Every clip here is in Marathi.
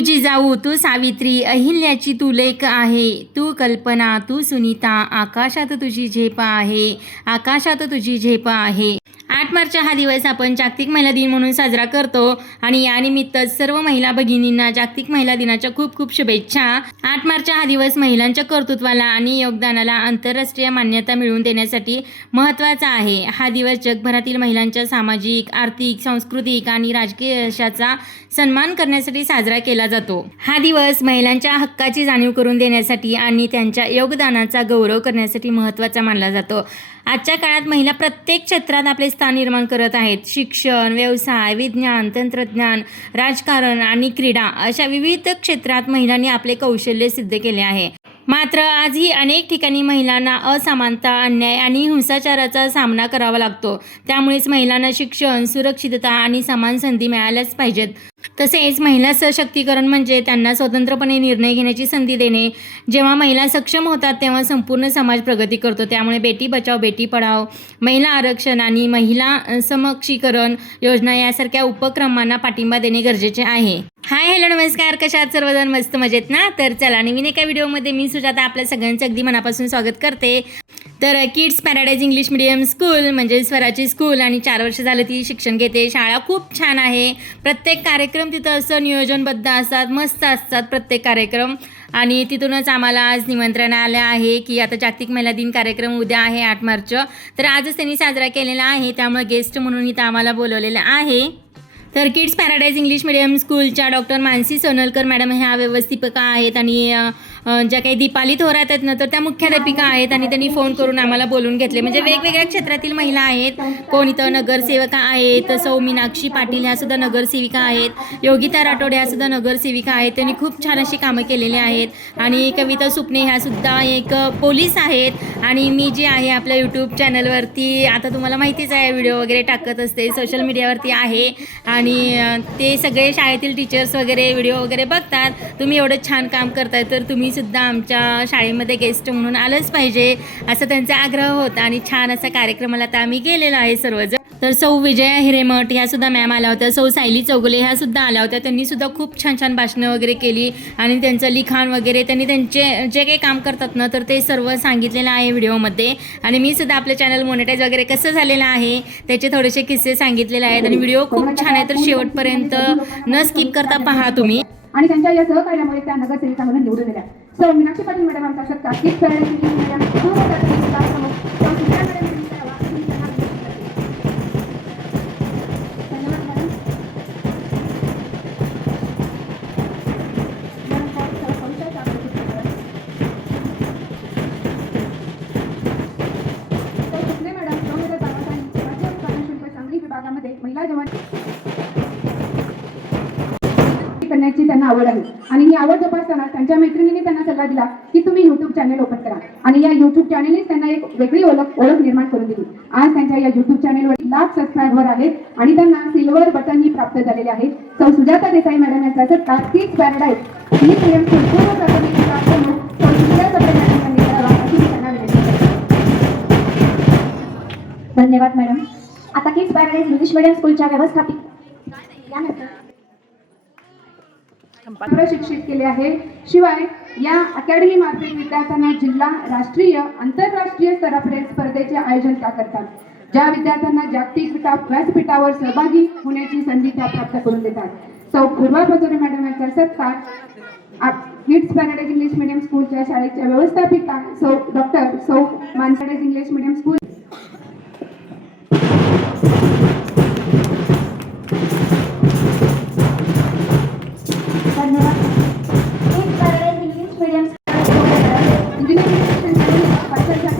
जिजाऊ, तू सावित्री, अहिल्याची तू लेक आहे, तू कल्पना, तू सुनीता, आकाशात तुझी झेप आहे, आकाशात तुझी झेप आहे. 8 मार्च हा दिवस आपण जागतिक महिला दिन म्हणून साजरा करतो आणि यानिमित्त सर्व महिला भगिनींना जागतिक महिला दिनाच्या खूप खूप शुभेच्छा. 8 मार्च हा दिवस महिलांच्या कर्तृत्वाला आणि योगदानाला आंतरराष्ट्रीय मान्यता मिळवून देण्यासाठी महत्त्वाचा आहे. हा दिवस जगभरातील महिलांच्या सामाजिक, आर्थिक, सांस्कृतिक आणि राजकीय यशाचा सन्मान करण्यासाठी साजरा केला जातो. हा दिवस महिलांच्या हक्काची जाणीव करून देण्यासाठी आणि त्यांच्या योगदानाचा गौरव करण्यासाठी महत्त्वाचा मानला जातो. आजच्या काळात महिला प्रत्येक क्षेत्रात आपले स्थान निर्माण करत आहेत. शिक्षण, व्यवसाय, विज्ञान, तंत्रज्ञान, राजकारण आणि क्रीडा अशा विविध क्षेत्रात महिलांनी आपले कौशल्य सिद्ध केले आहे. मात्र आजही अनेक ठिकाणी महिलांना असमानता, अन्याय आणि हिंसाचाराचा सामना करावा लागतो. त्यामुळेच महिलांना शिक्षण, सुरक्षितता आणि समान संधी मिळाल्याच पाहिजेत. तसेच महिला सशक्तीकरण म्हणजे त्यांना स्वतंत्रपणे निर्णय घेण्याची संधी देणे. जेव्हा महिला सक्षम होतात तेव्हा संपूर्ण समाज प्रगती करतो. त्यामुळे बेटी बचाव, बेटी पढाव, महिला आरक्षण आणि महिला सक्षमीकरण योजना यासारख्या उपक्रमांना पाठिंबा देणे गरजेचे आहे. हाय, हॅलो, नमस्कार. कशात सर्वजण? मस्त मजेत ना? तर चला, नवीन एका व्हिडिओमध्ये मी सुजाता आपल्या सगळ्यांचं अगदी मनापासून स्वागत करते. तर kids paradise English medium school म्हणजे स्वराची स्कूल आणि 4 वर्ष झालं ती शिक्षण घेते. शाळा खूप छान आहे. प्रत्येक कार्यक्रम तिथं असं नियोजनबद्ध असतात, मस्त असतात प्रत्येक कार्यक्रम. आणि तिथूनच आम्हाला आज निमंत्रण आलं आहे की आता जागतिक महिला दिन कार्यक्रम उद्या आहे 8 मार्च. तर आजच त्यांनी साजरा केलेला आहे, त्यामुळे गेस्ट म्हणून इथं आम्हाला बोलवलेलं आहे. तर किड्स पॅराडाईज इंग्लिश मीडियम स्कूलच्या डॉक्टर मानसी सोनलकर मॅडम ह्या व्यवस्थापिका आहेत आणि ज्या काही दीपाली थोरात आहेत ना, तर त्या मुख्याध्यापिका आहेत. आणि त्यांनी फोन करून आम्हाला बोलून घेतले. म्हणजे वेगवेगळ्या क्षेत्रातील महिला आहेत. कोण इथं नगरसेविका आहेत, सौ मीनाक्षी पाटील ह्यासुद्धा नगरसेविका आहेत, योगिता राठोड ह्यासुद्धा नगरसेविका आहेत. त्यांनी खूप छान अशी कामं केलेली आहेत. आणि कविता सुपणे ह्यासुद्धा एक पोलीस आहेत. आणि मी जी आहे आपल्या यूट्यूब चॅनलवरती, आता तुम्हाला माहितीच आहे, व्हिडिओ वगैरे टाकत असते, सोशल मीडियावरती आहे. आणि ते सगळे शाळेतील टीचर्स वगैरे व्हिडिओ वगैरे बघतात. तुम्ही एवढं छान काम करताय तर तुम्ही सुद्धा आमच्या शाळेमध्ये गेस्ट म्हणून आलंच पाहिजे असं त्यांचा आग्रह होता. आणि छान असा कार्यक्रमाला तर आम्ही गेलेलो आहे सर्वजण. तर सौ विजया हिरेमठ ह्या सुद्धा मॅम आल्या होत्या, सौ सायली चौगुले ह्या सुद्धा आल्या होत्या. त्यांनी सुद्धा खूप छान छान भाषणं वगैरे केली आणि त्यांचं लिखाण वगैरे त्यांनी त्यांचे जे काही काम करतात ना, तर ते सर्व सांगितलेलं आहे व्हिडिओमध्ये. आणि मी सुद्धा आपलं चॅनल मोनेटाईज वगैरे कसं झालेलं आहे त्याचे थोडेसे किस्से सांगितलेले आहेत. आणि व्हिडिओ खूप छान आहे, तर शेवटपर्यंत न स्किप करता पहा तुम्ही. आणि त्यांच्या या सहकार्यामुळे त्या नगरसेविका म्हणून निवडून दिल्या. सौ मीनाक्षी पाटील मॅडम आमचा सत्कार किड्स पॅराडाईज इंग्लिश मीडियम विभागामध्ये महिला जवान करण्याची त्यांना आवड आहे. आणि ही आवड जोपासताना त्यांच्या मैत्रिणींनी त्यांना सल्ला दिला की तुम्ही YouTube चॅनल ओपन करा. आणि या YouTube चॅनलने त्यांना एक वेगळी ओळख निर्माण करून दिली. आज त्यांच्या या YouTube चॅनलवर लाख सबस्क्रायबर आहेत आणि त्यांना सिल्वर बटन ही प्राप्त झालेले आहे. सौ सुजाता देसाई मॅडम यांचा सत्कार kids paradise English medium school पूर्ण प्राथमिक सौ सुजाता मॅडम यांनी करावा अशी मी त्यांना विनंती करते. धन्यवाद मॅडम. आता किड्स पॅराडाईज इंग्लिश मीडियम स्कूलच्या व्यवस्थापिका यानंतर प्रशिक्षित केले आहे. शिवाय या अकॅडमी मार्फत विद्यार्थ्यांना जिल्हा, राष्ट्रीय, आंतरराष्ट्रीय स्तरापर्यंत स्पर्धेचे आयोजन करतात. ज्या विद्यार्थ्यांना जागतिक व्यासपीठावर सहभागी होण्याची संधी त्या प्राप्त करून देतात. सौ पूर्वा पचोरे मॅडम यांचा सत्कार किड्स पॅराडाईज इंग्लिश मीडियम स्कूलच्या शाळेच्या व्यवस्थापिका सौ मानसी इंग्लिश मीडियम स्कूल.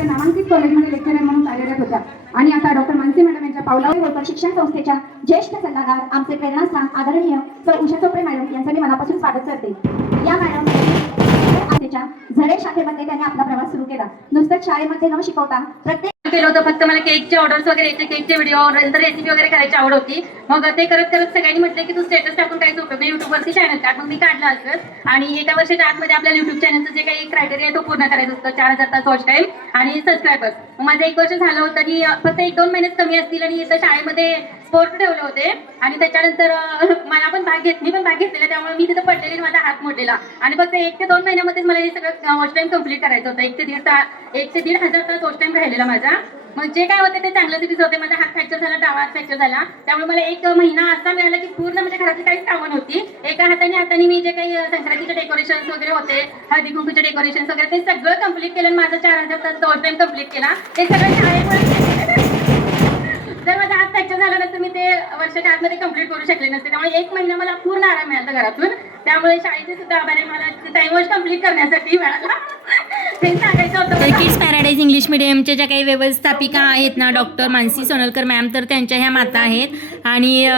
नामांकित कॉलेजमध्ये लेक्चरर म्हणून कार्यरत होत्या. आणि आता डॉक्टर मानसी मॅडम यांच्या पावलावर शिक्षण संस्थेच्या ज्येष्ठ सल्लागार आमचे प्रेरणास्थान आदरणीय सौ उषा चोपडे मॅडम यांचं मी मनापासून स्वागत करते. या मॅडम झरे शाखेमध्ये त्यांनी आपला प्रवास सुरू केला. नुसतंच शाळेमध्ये न शिकवता प्रत्येक केलं होतं. फक्त मला केकचे ऑर्डर्स वगैरे यायचे, केकचे व्हिडिओ, नंतर रेसिपी वगैरे करायची आवड होती. मग ते करत करत सगळ्यांनी म्हटलं की तू स्टेटस टाकून काहीच उपयोग नाही, युट्यूबवरती चॅनल टाक. मग मी काढलं असतं. आणि एका वर्षाच्या आतमध्ये आपल्या युट्यूब चॅनलचं जे काही क्रायटेरिया आहे तो पूर्ण करायचं असतं. 4000 तास वॉच टाईम आणि सबस्क्रायबर्स. माझं 1 वर्ष झालं होतं आणि फक्त 1-2 महिनेच कमी असतील आणि इथं शाळेमध्ये स्पोर्ट ठेवले होते आणि त्याच्यानंतर मला पण मी पण भाग घेतलेला, त्यामुळे मी तिथं पडलेली आणि माझा हात मोडलेला. आणि फक्त 1 ते 2 महिन्यामध्येच मला हे सगळं वॉच टाइम कम्प्लीट करायचं होतं. 1 ते 1.5 हजार वॉच टाइम राहिलेला माझा. मग जे काय होते ते चांगल्यासाठीच होते. माझा हात फ्रॅक्चर झाला, डावा हात फ्रॅक्चर झाला, त्यामुळे मला 1 महिना असा मिळाला की पूर्ण म्हणजे घरातली काहीच कामं नव्हती. एका हाताने मी जे काही संक्रांतीचे डेकोरेशन्स वगैरे होते, हळदी कुंकूचे डेकोरेशन्स वगैरे ते सगळं कम्प्लीट केलं. माझा 4000 तास वॉच टाइम कम्प्लीट केला. ते सगळं शाळेमुळे जर माझा हात फ्रॅक्चर झाला नसतं मी ते वर्षाच्या आतमध्ये कम्प्लीट करू शकले नसते. त्यामुळे 1 महिना मला पूर्ण आराम मिळाला घरातून. त्यामुळे शाळेचे सुद्धा आभार आहे मला टाइम वॉच कम्प्लीट करण्यासाठी मिळाला. हे सांगायचं होतं. किड्स पॅराडाईज इंग्लिश मिडियमच्या ज्या काही व्यवस्थापिका आहेत ना, डॉक्टर मानसी सोनलकर मॅम, तर त्यांच्या ह्या माता आहेत. आणि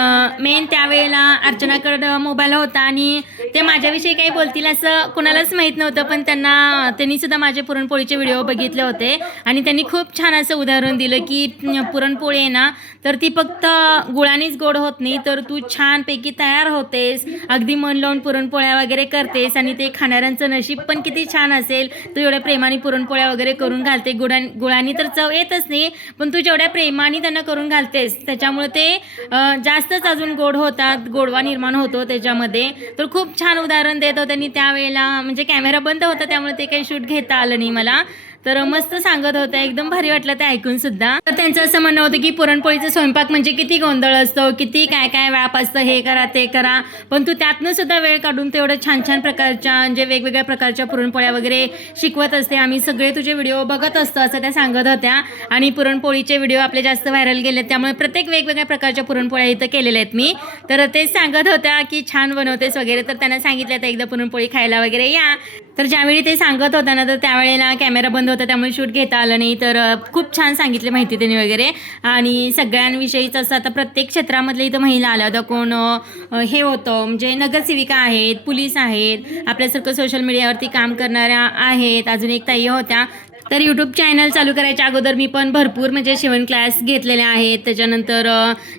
मेन त्यावेळेला अर्चनाकडं मोबाईल होता आणि ते माझ्याविषयी काही बोलतील असं कोणालाच माहीत नव्हतं, पण त्यांनी सुद्धा माझे पुरणपोळीचे व्हिडिओ बघितले होते आणि त्यांनी खूप छान असं उदाहरण दिलं की पुरणपोळी आहे ना, तर ती फक्त गुळानेच गोड होत नाही, तर तू छानपैकी तयार होतेस, अगदी मन लावून पुरणपोळ्या वगैरे करतेस आणि ते खाणाऱ्यांचं नशीब पण किती छान असेल. तू एवढ्या प्रेमाने पुरणपोळ्या वगैरे करून घालते. गुळाने तर चव येतच नाही, पण तू जेवढ्या प्रेमाने त्यांना करून घालतेस त्याच्यामुळे ते जास्तच अजून गोड होतात, गोडवा निर्माण होतो त्याच्यामध्ये. तर खूप छान उदाहरण देत होते त्यांनी त्यावेळेला. म्हणजे कॅमेरा बंद होता त्यामुळे ते काही शूट घेता आलं नाही मला. तर मस्त सांगत होतं, एकदम भारी वाटलं ते ऐकून सुद्धा. तर त्यांचं असं म्हणणं होतं की पुरणपोळीचा स्वयंपाक म्हणजे किती गोंधळ असतो, किती काय काय व्याप असतं, हे करा ते करा, पण तू त्यातनं सुद्धा वेळ काढून तेवढं छान प्रकारच्या म्हणजे वेगवेगळ्या प्रकारच्या पुरणपोळ्या वगैरे शिकवत असते. आम्ही सगळे तुझे व्हिडिओ बघत असतो असं त्या सांगत होत्या. आणि पुरणपोळीचे व्हिडिओ आपले जास्त व्हायरल गेलेत, त्यामुळे प्रत्येक वेगवेगळ्या प्रकारच्या पुरणपोळ्या इथं केलेल्या आहेत मी. तर तेच सांगत होत्या की छान बनवतेस वगैरे. तर त्यांना सांगितलं तर एकदा पुरणपोळी खायला वगैरे या. तर ज्यावेळी ते सांगत होता ना, तर त्यावेळेला कॅमेरा बंद होता त्यामुळे शूट घेता आलं नाही. तर खूप छान सांगितले माहिती त्यांनी वगैरे. आणि सगळ्यांविषयीच असं आता प्रत्येक क्षेत्रामधले इथं महिला आल्या होत्या. कोण हे होतं म्हणजे नगरसेविका आहेत, पोलीस आहेत, आपल्यासारखं सोशल मीडियावरती काम करणाऱ्या आहेत, अजून एक ताई होत्या. तर यूट्यूब चॅनल चालू करायच्या अगोदर मी पण भरपूर म्हणजे शिवण क्लास घेतलेले आहेत. त्याच्यानंतर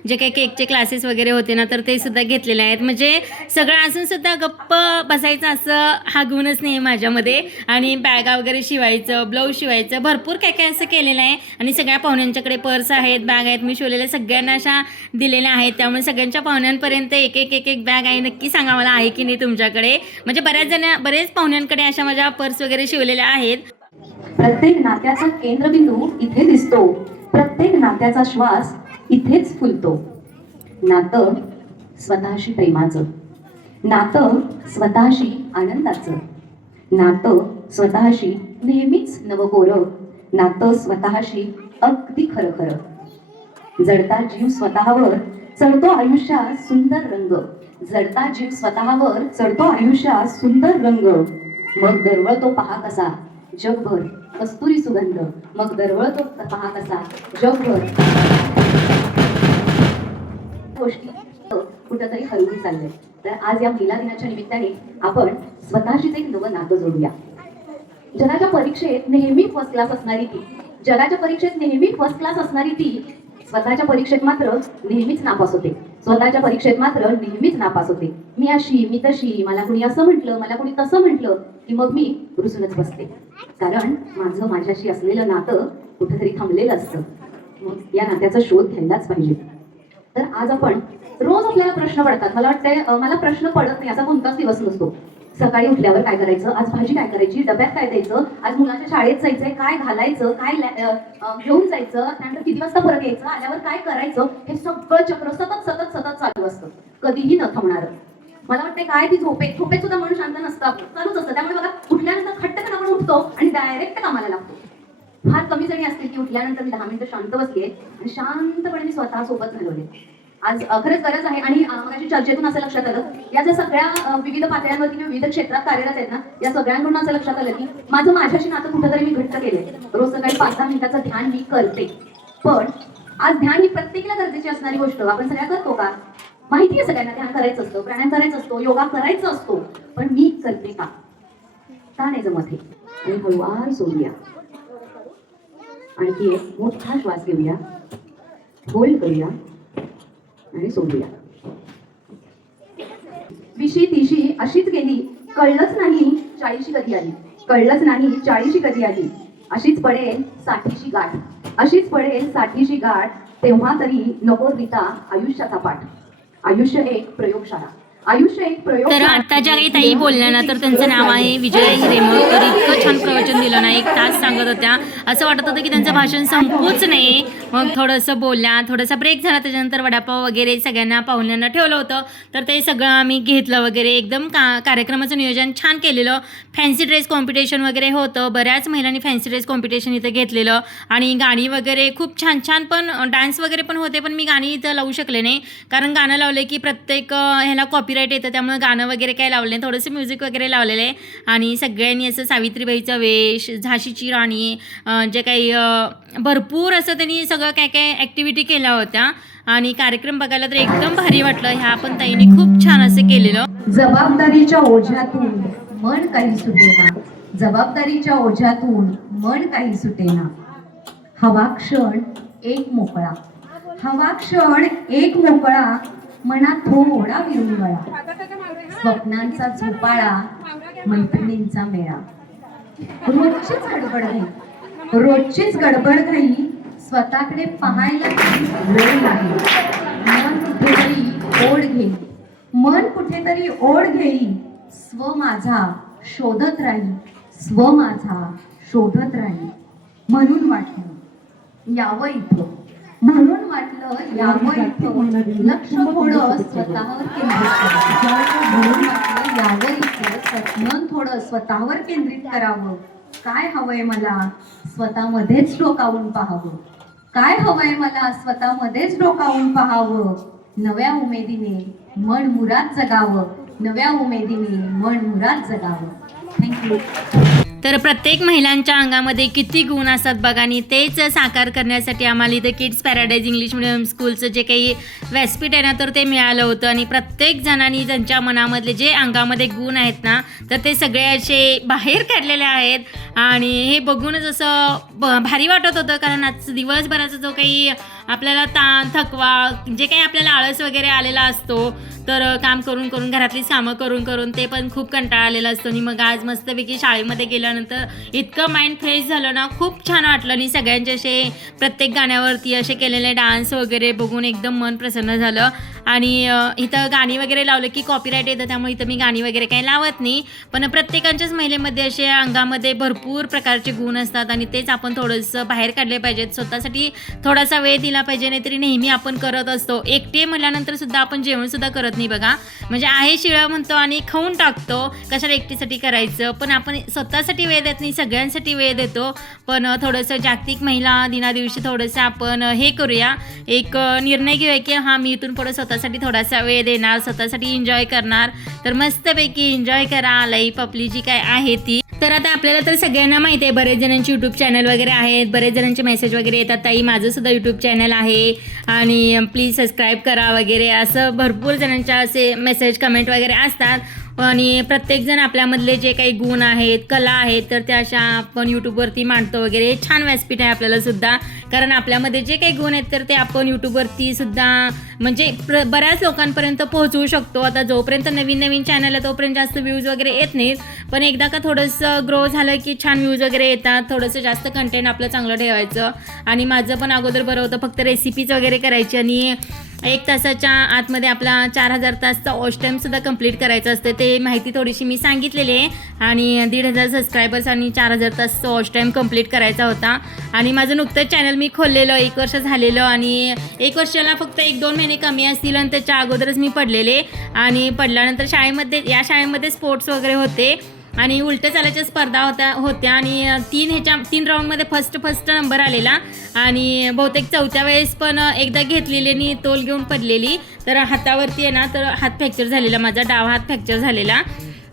जे काही केकचे क्लासेस वगैरे होते ना, तर ते सुद्धा घेतलेले आहेत. म्हणजे सगळं असून सुद्धा गप्प बसायचं असं हा गुणच नाही माझ्यामध्ये. आणि बॅगा वगैरे शिवायचं, ब्लाऊज शिवायचं, भरपूर काय काय असं केलेलं आहे. आणि सगळ्या पाहुण्यांच्याकडे पर्स आहेत, बॅग आहेत, मी शिवलेल्या सगळ्यांना अशा दिलेल्या आहेत. त्यामुळे सगळ्यांच्या पाहुण्यांपर्यंत एक बॅग आहे. नक्की सांगा मला आहे की नाही तुमच्याकडे. म्हणजे बरेच पाहुण्यांकडे अशा माझ्या पर्स वगैरे शिवलेल्या आहेत. प्रत्येक नात्याचा केंद्रबिंदू इथे दिसतो, प्रत्येक नात्याचा श्वास इथेच फुलतो. नातं स्वतःशी प्रेमाचं, नातं स्वतःशी आनंदाचं, नातं स्वतःशी नेहमीच नवकोरं, नातं स्वतःशी अगदी खरं खरं. जडता जीव स्वतःवर चढतो आयुष्यात सुंदर रंग, जडता जीव स्वतःवर चढतो आयुष्यात सुंदर रंग. मग दरवळतो पहा कसा जगभर कस्तुरी सुगंध, मग दरवळतो पहा कसा जगभर गोष्टी कुठंतरी हरवून चाललंय. तर आज या महिला दिनाच्या निमित्ताने आपण स्वतःशीच एक नवं नातं जोडूया. जगाच्या परीक्षेत नेहमी फर्स्ट क्लास असणारी ती, जगाच्या परीक्षेत नेहमी फर्स्ट क्लास असणारी ती स्वतःच्या परीक्षेत मात्र नेहमीच नापास होते, स्वतःच्या परीक्षेत मात्र नेहमीच नापास होते. मी अशी, मी तशी, मला कुणी असं म्हटलं, मला कुणी तसं म्हटलं की मग मी रुसूनच बसते. कारण माझं माझ्याशी असलेलं नातं कुठेतरी थांबलेलं असतं. मग या नात्याचा शोध घ्यायलाच पाहिजे. तर आज आपण रोज आपल्याला प्रश्न पडतात. मला वाटतंय मला प्रश्न पडत नाही असा कोणताच दिवस नसतो. सकाळी उठल्यावर काय करायचं, आज भाजी काय करायची, डब्यात काय द्यायचं, आज मुलाच्या शाळेत जायचंय, काय घालायचं, काय घेऊन जायचं, त्यानंतर किती वाजता परत यायचं, आल्यावर काय करायचं, हे सगळं चक्र सतत चालू असतं, कधीही न थांबणार. मला वाटतं काय ती झोपेत सुद्धा मन शांत नसतं, चालूच असतं. त्यामुळे बघा उठल्यानंतर खट्टकन आपण उठतो आणि डायरेक्ट कामाला लागतो. फार कमी जणी असतील की उठल्यानंतर मी 10 मिनिटं शांत बसलीये आणि शांतपणे मी स्वतः सोबत घालवले. आज खरंच गरज आहे. आणि माझ्या चर्चेतून असं लक्षात आलं, या ज्या सगळ्या विविध पातळ्यांवरती किंवा विविध क्षेत्रात कार्यरत आहेत ना, या सगळ्यांकडून असं लक्षात आलं की माझ्याशी नातं कुठंतरी मी घट्ट केले. रोज सकाळी 5-10 मिनिटाचं ध्यान मी करते. पण आज ध्यान ही प्रत्येकाला गरजेची असणारी गोष्ट आपण सगळ्या करतो का? माहिती आहे सगळ्यांना ध्यान करायचं असतं, प्राणायाम करायचं असतो, योगा करायचं असतो, पण मी करते का नाही जमत हे. आणि हळूवार सोडूया, आणखी एक मोठा श्वास घेऊया, होल्ड करूया आणि सोडूया. 20-30 अशीच गेली, कळलंच नाही 40 कधी आली, कळलंच नाही 40 कधी आली. अशीच पडेल 60ची गाठ, अशीच पडेल 60ची गाठ. तेव्हा तरी नको रीता आयुष्याचा पाठ. आयुष्य एक प्रयोगशाळा. आयुष्य एक तर प्रयोगशाळा. आता ज्या काही ताई बोलल्या ना, तर त्यांचं नाव आहे विजया हिरेमळकर. इतकं छान प्रवचन दिलं ना, 1 तास सांगत होत्या. असं वाटत होतं की त्यांचं भाषण संपूच नाही. मग थोडंसं बोलल्या, थोडासा ब्रेक झाला, त्याच्यानंतर वडापाव वगैरे सगळ्यांना पाहुण्यांना ठेवलं होतं. तर ते सगळं आम्ही घेतलं वगैरे. एकदम कार्यक्रमाचं नियोजन छान केलेलं. फॅन्सी ड्रेस कॉम्पिटिशन वगैरे होतं. बऱ्याच महिलांनी फॅन्सी ड्रेस कॉम्पिटिशन इथं घेतलेलं आणि गाणी वगैरे खूप छान छान, पण डान्स वगैरे पण होते. पण मी गाणी इथं लावू शकले नाही, कारण गाणं लावलं की प्रत्येक ह्याला कॉपीराईट येतं, त्यामुळे गाणं वगैरे काय लावलं नाही. थोडंसं म्युझिक वगैरे लावलेलं आहे. आणि सगळ्यांनी असं सावित्रीबाईचा वेश, झाशीची राणी, जे काही भरपूर असं त्यांनी सगळं काय काय ॲक्टिव्हिटी केल्या होत्या. आणि कार्यक्रम बघायला तर एकदम भारी वाटलं. ह्या पण ताईंनी खूप छान असं केलेलं. जबाबदारीच्या ओझ्यातून मन काही सुटेना. जबाबदारीच्या ओझ्यातून मन काही सुटेना. हवा क्षण एक मोकळा. हवा क्षण एक मोकळा. मनात थोडा विरंगुळा. स्वप्नांचा झोपाळा. मैत्रिणींचा मेळा. रोजचीच गडबड घाई. रोजचीच गडबड घाई. स्वतःकडे पाहायला वेळ नाही. मन कुठेतरी ओढ घेई. मन कुठेतरी ओढ घेई. स्व माझा शोधत राही. स्व माझा शोधत राही. म्हणून वाटलं यावं इथं. म्हणून वाटलं यावं इथं. लक्ष थोडं स्वतःवर केंद्रित करावं. म्हणून वाटलं यावं इथं. मन थोडं स्वतःवर केंद्रित करावं. काय हवंय मला स्वतःमध्येच डोकावून पाहावं. काय हवंय मला स्वतःमध्येच डोकावून पाहावं. नव्या उमेदीने मन मुराद जगावं. नव्या उमेदीने मन मुराद जगावं. थँक्यू. तर प्रत्येक महिलांच्या अंगामध्ये किती गुण असतात बघा, आणि तेच साकार करण्यासाठी आम्हाला इथं किड्स पॅराडाईज इंग्लिश मिडियम स्कूलचं जे काही व्यासपीठ आहे ना, तर ते मिळालं होतं. आणि प्रत्येक जणांनी त्यांच्या मनामधले जे अंगामध्ये गुण आहेत ना, तर ते सगळे असे बाहेर काढलेले आहेत. आणि हे बघूनच असं भारी वाटत होतं, कारण आज दिवसभराचा जो काही आपल्याला ताण थकवा, जे काही आपल्याला आळस वगैरे आलेला असतो, तर काम करून करून, घरातलीच कामं करून करून ते पण खूप कंटाळा आलेला असतो. आणि मग आज मस्तपैकी शाळेमध्ये गेल्यानंतर इतकं माइंड फ्रेश झालं ना, खूप छान वाटलं. आणि सगळ्यांचे असे प्रत्येक गाण्यावरती असे केलेले डान्स वगैरे बघून एकदम मन प्रसन्न झालं. आणि इथं गाणी वगैरे लावलं की कॉपीराईट येतं, त्यामुळे इथं मी गाणी वगैरे काही लावत नाही. पण प्रत्येकाच्याच महिलेमध्ये असे अंगामध्ये भरपूर प्रकारचे गुण असतात, आणि तेच आपण थोडंसं बाहेर काढले पाहिजेत. स्वतःसाठी थोडासा वेळ दिला पाहिजे, नाहीतरी नेहमी आपण करत असतो. एकटे म्हटल्यानंतर सुद्धा आपण जेवणसुद्धा करत नाही बघा. म्हणजे आहे शिळं म्हणतो आणि खाऊन टाकतो, कशाला एकटीसाठी करायचं. पण आपण स्वतःसाठी वेळ देत नाही, सगळ्यांसाठी वेळ देतो. पण थोडंसं जागतिक महिला दिनादिवशी थोडंसं आपण हे करूया, एक निर्णय घेऊया की हां, मी इथून पुढे स्वतःसाठी थोडासा वेळ देणार, स्वतःसाठी एन्जॉय करणार. तर मस्तपैकी एन्जॉय करा लाईफ आपली जी काय आहे ती. तर आता आपल्याला तर सगळ्यांना माहिती आहे, बरेच जणांचे यूट्यूब चॅनल वगैरे आहेत, बरेच जणांचे मेसेज वगैरे येतात, ताई माझं सुद्धा यूट्यूब चॅनल आहे आणि प्लीज सबस्क्राईब करा वगैरे, असं भरपूर जणांच्या असे मेसेज कमेंट वगैरे असतात. आणि प्रत्येकजण आपल्यामधले जे काही गुण आहेत, कला आहेत, तर त्या अशा आपण यूट्यूबवरती मांडतो वगैरे. छान व्यासपीठ आहे आपल्याला सुद्धा, कारण आपल्यामध्ये जे काही गुण आहेत तर ते आपण यूट्यूबवरती सुद्धा म्हणजे बऱ्याच लोकांपर्यंत पोहोचवू शकतो. आता जोपर्यंत नवीन नवीन चॅनल आहे तोपर्यंत जास्त व्ह्यूज वगैरे येत नाहीत, पण एकदा का थोडंसं ग्रो झालं की छान व्ह्यूज वगैरे येतात. थोडंसं जास्त कंटेंट आपलं चांगलं ठेवायचं. आणि माझं पण अगोदर बरं होतं, फक्त रेसिपीज वगैरे करायची आणि 1 तासाच्या आतमध्ये आपला 4000 तासचा वॉच टाईमसुद्धा कंप्लीट करायचं असते. ते माहिती थोडीशी मी सांगितलेली आहे. आणि 1,500 सबस्क्रायबर्स आणि 4000 तासचा वॉच टाईम कंप्लीट करायचा होता. आणि माझं नुकतंच चॅनल मी खोललेलं 1 वर्ष झालेलं, आणि 1 वर्षाला फक्त 1-2 महिने कमी असतील, आणि त्याच्या अगोदरच मी पडलेले. आणि पडल्यानंतर या शाळेमध्ये स्पोर्ट्स वगैरे होते आणि उलट्या चालायच्या स्पर्धा होत्या आणि 3 राऊंडमध्ये फर्स्ट नंबर आलेला. आणि बहुतेक 4थ्या वेळेस पण एकदा घेतलेली आणि तोल घेऊन पडलेली. तर हातावरती आहे ना, तर हात फ्रॅक्चर झालेला, माझा डावा हात फ्रॅक्चर झालेला.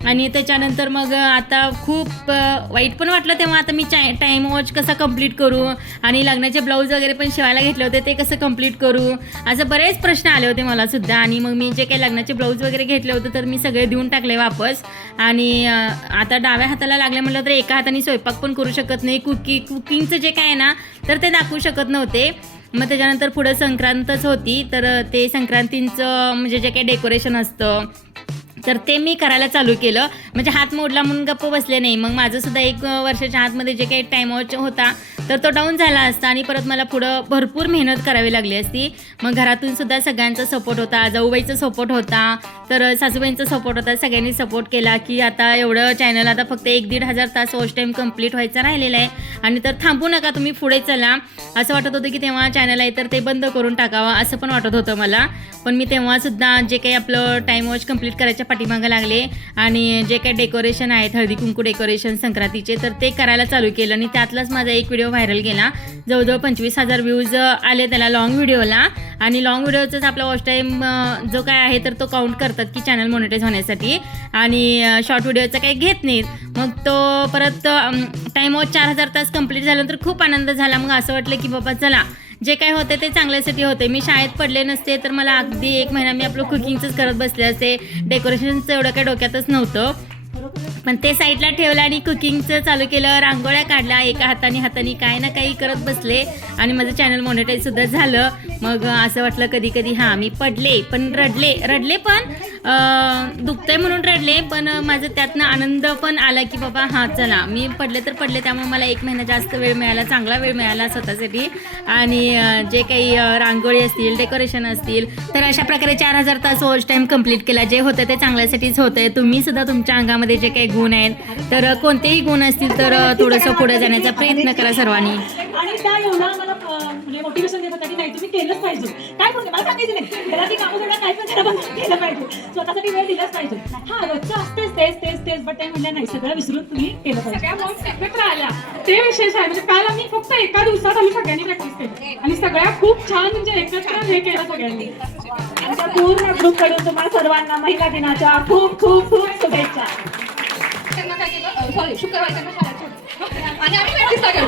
आणि त्याच्यानंतर मग आता खूप वाईट पण वाटलं तेव्हा. आता मी टाईम वॉच कसा कंप्लीट करू, आणि लग्नाचे ब्लाऊज वगैरे पण शिवायला घेतले होते ते कसं कंप्लीट करू, असं बरेच प्रश्न आले होते मला सुद्धा. आणि मग मी जे काही लग्नाचे ब्लाऊज वगैरे घेतले होते तर मी सगळे देऊन टाकले वापस. आणि आता डाव्या हाताला लागले म्हटलं तर एका हाताने स्वयंपाक पण करू शकत नाही, कुकिंगचं जे काय आहे ना तर ते दाखवू शकत नव्हते. मग त्याच्यानंतर पुढं संक्रांतच होती, तर ते संक्रांतींचं म्हणजे जे काही डेकोरेशन असतं तर ते मी करायला चालू केलं. म्हणजे हात मोडला म्हणून गप्प बसले नाही. मग माझं सुद्धा 1 वर्षाच्या आतमध्ये जे काही टाईम वॉच होता तर तो डाऊन झाला असता आणि परत मला पुढं भरपूर मेहनत करावी लागली असती. मग घरातून सुद्धा सगळ्यांचा सपोर्ट होता, जाऊबाईचा सपोर्ट होता, तर सासूबाईंचा सपोर्ट होता. सगळ्यांनी सपोर्ट केला की आता एवढं चॅनल आता फक्त 1-1.5 हजार तास वॉच टाईम कंप्लीट व्हायचा राहिलेला आहे आणि तर थांबू नका, तुम्ही पुढे चला. असं वाटत होतं की तेव्हा चॅनल आहे तर ते बंद करून टाकावं असं पण वाटत होतं मला. पण मी तेव्हासुद्धा जे काही आपलं टाईम वॉच कंप्लीट करायच्या पाठीमागं लागले आणि जे काही डेकोरेशन आहेत, हळदी कुंकू डेकोरेशन संक्रांतीचे, तर ते करायला चालू केलं आणि त्यातलाच माझा एक व्हिडिओ व्हायरल गेला. जवळजवळ 25,000 व्ह्यूज आले त्याला लॉंग व्हिडिओला. आणि लॉंग व्हिडिओचाच आपला वॉच टाईम जो काय आहे तर तो काउंट करतात की चॅनल मॉनिटाईज होण्यासाठी आणि शॉर्ट व्हिडिओचा काही घेत नाहीत. मग तो परत टाईम वॉच 4,000 तास कंप्लीट झाल्यानंतर खूप आनंद झाला. मग असं वाटलं की बाबा चला, जे काय होते ते चांगल्यासाठी होते. मी शाळेत पडले नसते तर मला अगदी 1 महिना मी आपलं कुकिंगचंच करत बसले असते. डेकोरेशनचं एवढं काही डोक्यातच नव्हतं, पण ते साईडला ठेवलं आणि कुकिंगचं चालू केलं. रांगोळ्या काढल्या, एका हाताने काही ना काही करत बसले आणि माझं चॅनल मॉनिटाईजसुद्धा झालं. मग असं वाटलं कधी कधी हां मी पडले पण रडले पण दुखतंय म्हणून रडले, पण माझं त्यातनं आनंद पण आला की बाबा हां चला मी पडले तर पडले. त्यामुळे मला 1 महिना जास्त वेळ मिळाला, चांगला वेळ मिळाला स्वतःसाठी. आणि जे काही रांगोळी असतील, डेकोरेशन असतील, तर अशा प्रकारे 4,000 तास वॉच टाईम कंप्लीट केला. जे होतं ते चांगल्यासाठीच होतं. तुम्ही सुद्धा तुमच्या अंगामध्ये जे काही गुण आहेत तर कोणतेही गुण असतील तर थोडंसं पुढे जाण्याचा प्रयत्न करा सर्वांनी. आणि त्या एवढा मला म्हणजे मोटिवेशन देत होता की नाही तुम्ही केलंच पाहिजे. काय म्हणते मला सांगायचं नाही, घराची कामं सगळं काय पण करा, पण केलं पाहिजे, स्वतःसाठी वेळ दिलाच पाहिजे. हा रोजचं असतेच तेच बट ते म्हणलं नाही, सगळं विसरून तुम्ही केलं पाहिजे. सगळ्या मॉम्स एकत्र आल्या ते विशेष आहे. म्हणजे काल आम्ही फक्त एका दिवसात आम्ही सगळ्यांनी प्रॅक्टिस केली आणि सगळ्या खूप छान म्हणजे एकत्र हे केलं सगळ्यांनी. आमच्या पूर्ण ग्रुप कडून तुम्हाला सर्वांना महिला दिनाच्या खूप खूप खूप शुभेच्छा. त्यांना काय केलं, सॉरी शुक्रवारी त्यांना शाळेत सोडलं आणि आम्ही प्रॅक्टिस केली.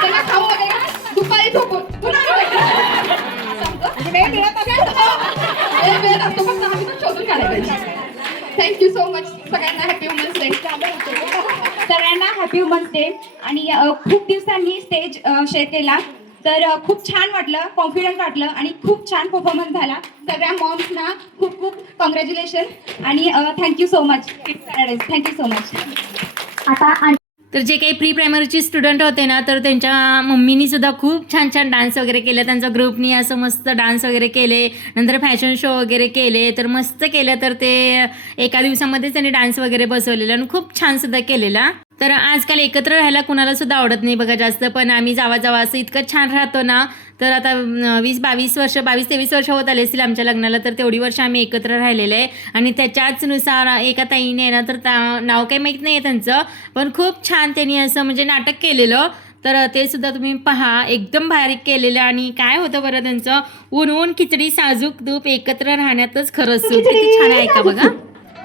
त्यांना खाऊ वगैरे दुपारी झोपून पुन्हा वेळ मिळत असतो फक्त आम्ही पण शोधून काढायला. थँक्यू सो मच सगळ्यांना. Happy women's day. सगळ्यांना हॅपी वुमन्स डे. आणि खूप दिवसांनी स्टेज शेअर केला तर खूप छान वाटलं, कॉन्फिडंट वाटलं आणि खूप छान परफॉर्मन्स झाला. सगळ्या मॉम्सना खूप खूप कॉंग्रॅच्युलेशन आणि thank you so much. Thank you so much. आता तर जे काही प्री प्रायमरीचे स्टुडंट होते ना तर त्यांच्या मम्मीनी सुद्धा खूप छान छान डान्स वगैरे केले. त्यांच्या ग्रुपनी असं मस्त डान्स वगैरे केले, नंतर फॅशन शो वगैरे केले, तर मस्त केलं. तर ते एका दिवसामध्येच त्यांनी डान्स वगैरे बसवलेला आणि खूप छान सुद्धा केलेला. तर आजकाल एकत्र राहायला कुणाला सुद्धा आवडत नाही बघा जास्त, पण आम्ही जावा असं इतकं छान राहतो ना. तर आता 22-23 वर्ष होत आले असतील आमच्या लग्नाला, तर तेवढी वर्ष आम्ही एकत्र राहिलेले आहे. आणि त्याच्याचनुसार एका ताईने ना तर नाव काही माहीत नाही आहे त्यांचं, पण खूप छान त्यांनी असं म्हणजे नाटक केलेलं. तर ते सुद्धा तुम्ही पहा, एकदम बारीक केलेलं. आणि काय होतं बरं त्यांचं, ऊन खिचडी साजूक तूप एकत्र राहण्यातच खरं सुख. किती छान आहे का बघा.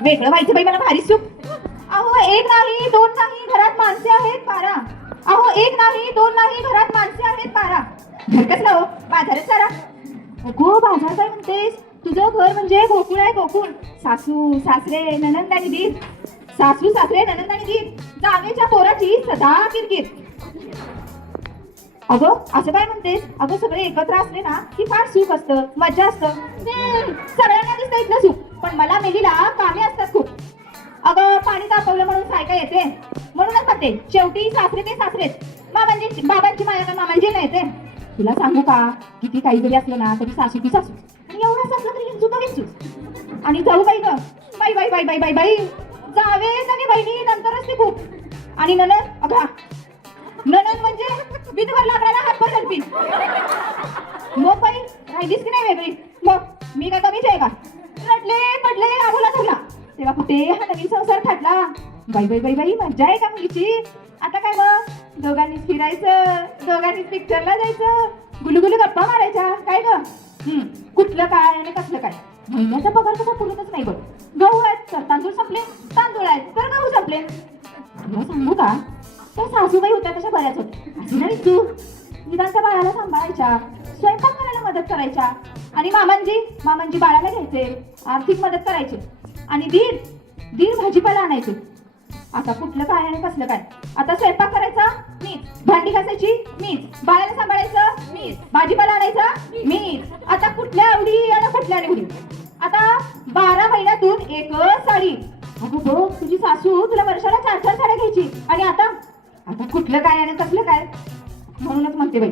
वेगळं व्हायचं बाई मला भारी सुख. अहो 1 नाही 2 नाही घरात माणसे आहेत 12. अहो 1 नाही 2 नाही घरात माणसे आहेत 12. घर कसलं हो, बाजारच करा. अगो बाजार काय म्हणतेस, तुझं घर म्हणजे गोकुळ आहे गोकुळ. सासू सासरे नणंद आणि दीर, सासू सासरे नणंद आणि दीर, जावेच्या पोराची सदा किरकिर. अगं असं काय म्हणतेस, अगं सगळे एकत्र असले ना की फार सुख असतं, मज्जा असतं. सगळ्यांना दिसतं इथलं सुख, पण मला मेलीला कामे असतात खूप. अगं पाणी तापवलं म्हणून सायका येते, म्हणूनच म्हणते शेवटी सासरे ते सासरेच. मामांची बाबांची माया काय मामांची नाही येते. तुला सांगू का, किती काही जरी असलं ना तरी सासू ती सासू, आणि एवढंच असलं तरी इंचू तो इंचू. आणि जाऊ बाई ग बाई बाई बाई बाई बाई बाई जावेत आणि बहिणी नंतरच ते खूप. आणि नणंद, अगं नणंद म्हणजे विधवर लाकडाला हातभर घालपी. मग बाई राहिलीस की नाही वेगळी, मग मी काय कमीच आहे का. रडले पडले आबोला धरला तेव्हा कुठे हा नवीन संसार थाटला. बाई बाई बाई बाई मज्जा आहे का मुलीची. आता काय मग दोघांनीच फिरायचं, दोघांनीच पिक्चरला जायचं, गुलुगुलू गप्पा मारायच्या. काय ग कुठलं काय आणि कसलं काय. महिन्याचा पगार कसा पुरतच नाही बघ. गहू आहेत तर तांदूळ संपले, तांदूळ आहेत तर गहू संपले. तुला सांगू का, त्या सासूबाई होत्या तशा बऱ्याच होत्या. अशी नाही तू निदान त्या बाळाला सांभाळायच्या, स्वयंपाक करायला मदत करायच्या. आणि मामांजी बाळाला घ्यायचे, आर्थिक मदत करायची. आणि दीर भाजीपाला आणायचे. आता कुठलं काय आणि कसलं काय. आता स्वयंपाक करायचा मीच, भांडी घासायची मीच, बाळाला सांभाळायचं मीच, भाजीपाला आणायचा मीच. आता कुठल्या आवडी आणि कुठल्या निवडी. आता 12 महिन्यातून एकच साडी. अगं बघ, तुझी सासू तुला वर्षाला 4-4 साड्या घ्यायची आणि आता कुठलं काय आणि कसलं काय. म्हणूनच म्हणते बाई,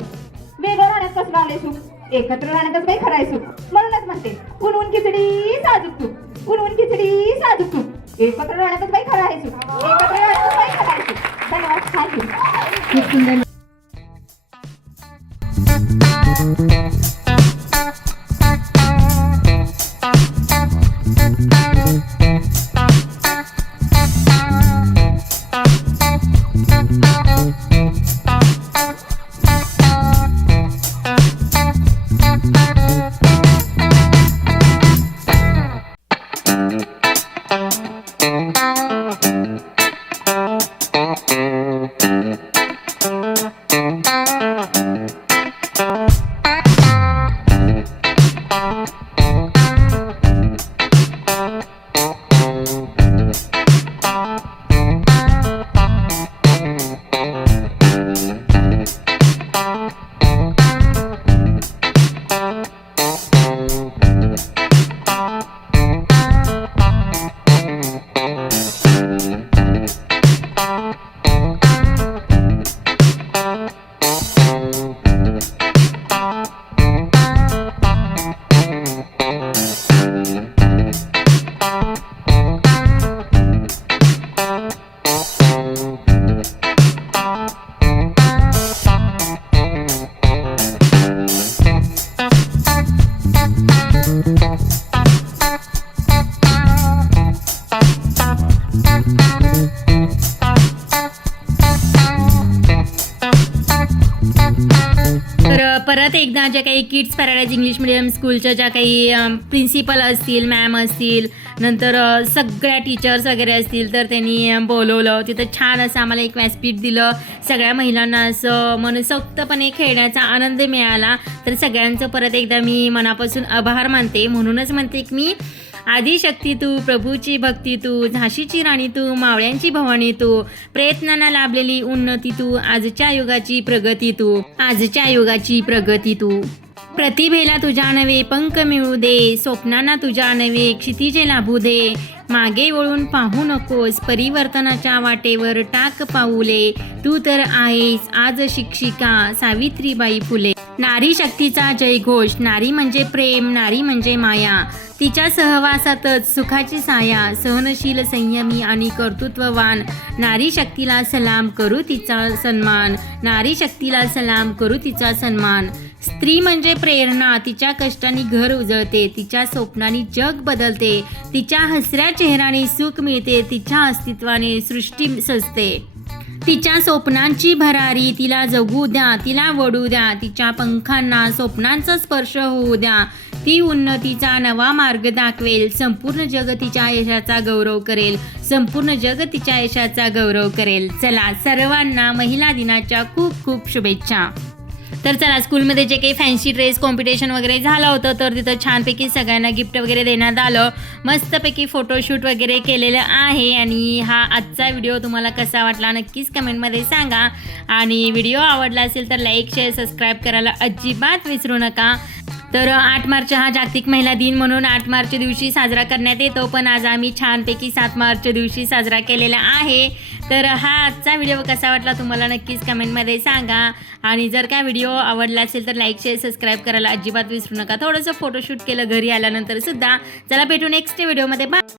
वेगळं राहण्यात कसलं आले सुख, एकत्र राहण्यातच काही खरं आहे सुख. म्हणूनच म्हणते उनवून खिचडी साजूक तूप, उनवून खिचडी साजूक तूप. एकत्र राहण्यातच काही खरं आहे सुख, एकत्र राहण्यातच काही खरं आहे सुख. धन्यवाद. थँक्यू. खूप सुंदर. तर परत एकदा ज्या काही किड्स पॅराडाईज इंग्लिश मिडियम स्कूलच्या ज्या काही प्रिन्सिपल असतील, मॅम असतील, नंतर सगळ्या टीचर्स वगैरे असतील, तर त्यांनी बोलवलं. तिथं छान असं आम्हाला एक व्यासपीठ दिलं. सगळ्या महिलांना असं मनसोक्तपणे खेळण्याचा आनंद मिळाला. तर सगळ्यांचं परत एकदा मी मनापासून आभार मानते. म्हणूनच म्हणते की मी आदिशक्ती तू, प्रभूची भक्ती तू, झाशीची राणी तू, मावळ्यांची भवानी तू, प्रयत्नांना लाभलेली उन्नती तू, आजच्या युगाची प्रगती तू, आजच्या युगाची प्रगती तू. प्रतिभेला तुझ्या नवे पंख मिळू दे, स्वप्नांना तुझ्या नवे क्षितिजे लाभू दे. मागे वळून पाहू नकोस, परिवर्तनाच्या वाटेवर टाक पाऊले. तू तर आहेस आज शिक्षिका सावित्रीबाई फुले. नारी शक्तीचा जयघोष. नारी म्हणजे प्रेम, नारी म्हणजे माया. तिच्या सहवासातच सुखाची साया. सहनशील, संयमी आणि कर्तृत्ववान. नारी शक्तीला सलाम करू तिचा सन्मान. नारी शक्तीला सलाम करू तिचा सन्मान. स्त्री म्हणजे प्रेरणा. तिच्या कष्टाने घर उजळते, तिच्या स्वप्नांनी जग बदलते, तिच्या हसऱ्या चेहऱ्याने सुख मिळते, तिच्या अस्तित्वाने सृष्टी सजते. तिच्या स्वप्नांची भरारी तिला जगू द्या, तिला वडू द्या. तिच्या पंखांना स्वप्नांचा स्पर्श होऊ द्या. ती उन्नतीचा नवा मार्ग दाखवेल. संपूर्ण जग तिच्या यशाचा गौरव करेल. संपूर्ण जग तिच्या यशाचा गौरव करेल. चला, सर्वांना महिला दिनाच्या खूप खूप शुभेच्छा. तर चला, स्कूलमध्ये जे काही फॅन्सी ड्रेस कॉम्पिटिशन वगैरे झालं होतं, तर तिथं छानपैकी सगळ्यांना गिफ्ट वगैरे देण्यात आलं. मस्तपैकी फोटोशूट वगैरे केलेलं आहे. आणि हा आजचा व्हिडिओ तुम्हाला कसा वाटला नक्कीच कमेंटमध्ये सांगा. आणि व्हिडिओ आवडला असेल तर लाईक, शेअर, सबस्क्राईब करायला अजिबात विसरू नका. तर 8 मार्च हा जागतिक महिला दिन म्हणून 8 मार्च दिवशी साजरा करण्यात येतो, पण आज आम्ही छानपैकी 7 मार्च दिवशी साजरा केलेला आहे. तर हा आजचा व्हिडिओ कसा वाटला तुम्हाला नक्कीच कमेंटमध्ये सांगा. आणि जर का व्हिडिओ आवडला असेल तर लाईक, शेअर, सबस्क्राईब करायला अजिबात विसरू नका. थोडंसं फोटोशूट केलं घरी आल्यानंतर सुद्धा. चला, भेटू नेक्स्ट व्हिडिओमध्ये. बाय.